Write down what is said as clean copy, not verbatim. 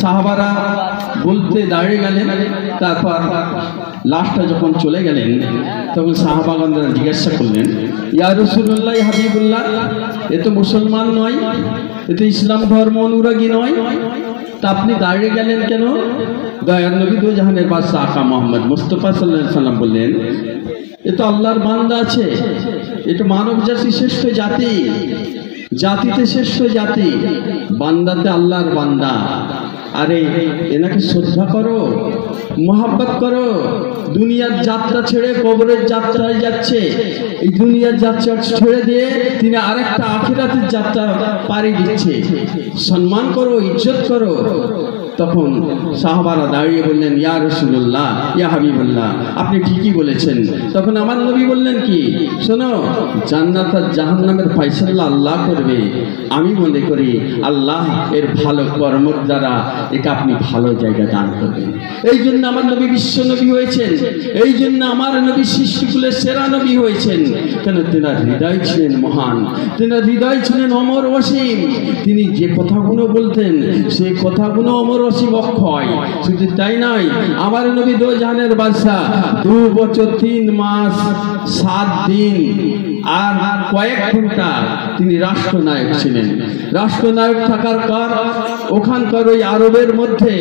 সাহাবারা বলতে দাঁড়িয়ে গেলেন। তারপর লাস্টটা যখন চলে গেলেন তখন সাহাবাগণরা জিজ্ঞাসা করলেন, ইয়া রাসূলুল্লাহ, হাবিবুল্লাহ, এ তো মুসলমান নয়, এ তো ইসলাম ধর্ম অনুরাগী নয়, তা আপনি দাঁড়িয়ে গেলেন কেন? দয়ার নবী দু জাহানের বাদশাহ আকা মোহাম্মদ মুস্তাফা সাল্লাল্লাহু আলাইহি সাল্লাম বললেন, এ তো আল্লাহর বান্দা আছে, এটা মানব জাতির শ্রেষ্ঠ জাতি, জাতিতে শ্রেষ্ঠ জাতি, বান্দাতে আল্লাহর বান্দা। আরে এনাকে শ্রদ্ধা করো, মোহাব্বত করো। দুনিয়ার যাত্রা ছেড়ে কবরের যাত্রায় যাচ্ছে, এই দুনিয়ার যাত্রা ছেড়ে দিয়ে তিনি আরেকটা আখিরাতের যাত্রা পাড়ি দিচ্ছে, সম্মান করো, ইজ্জত করো। তখন সাহাবারা দাঁড়িয়ে বললেন, ইয়া রাসূলুল্লাহ, ইয়া হাবিবুল্লাহ, আপনি ঠিকই বলেছেন। তখন আমার নবী বললেন কি, শোনো, জান্নাত আর জাহান্নামের ফয়সালা আল্লাহ করবে। আমি মনে করি আল্লাহ এর ভালো কর্মের দ্বারা একে আপনি ভালো জায়গা দান করবেন। এই জন্য আমার নবী বিশ্ব নবী হয়েছেন, এই জন্য আমার নবী সৃষ্টিকুলের সেরা নবী হয়েছেন। কেন? তেনার হৃদয় ছিলেন মহান, তেনার হৃদয় ছিলেন অমর অসীম। তিনি যে কথাগুলো বলতেন সেই কথাগুলো অমর অসীম অক্ষয়। শুধু তাই নয়, আমার নবী দো জাহানের বাদশাহ 2 বছর 3 মাস 7 দিন আর কয়েক ঘন্টা তিনি রাষ্ট্রনায়ক ছিলেন। রাষ্ট্রনায়ক থাকার পর ওখানকার ওই আরবের মধ্যে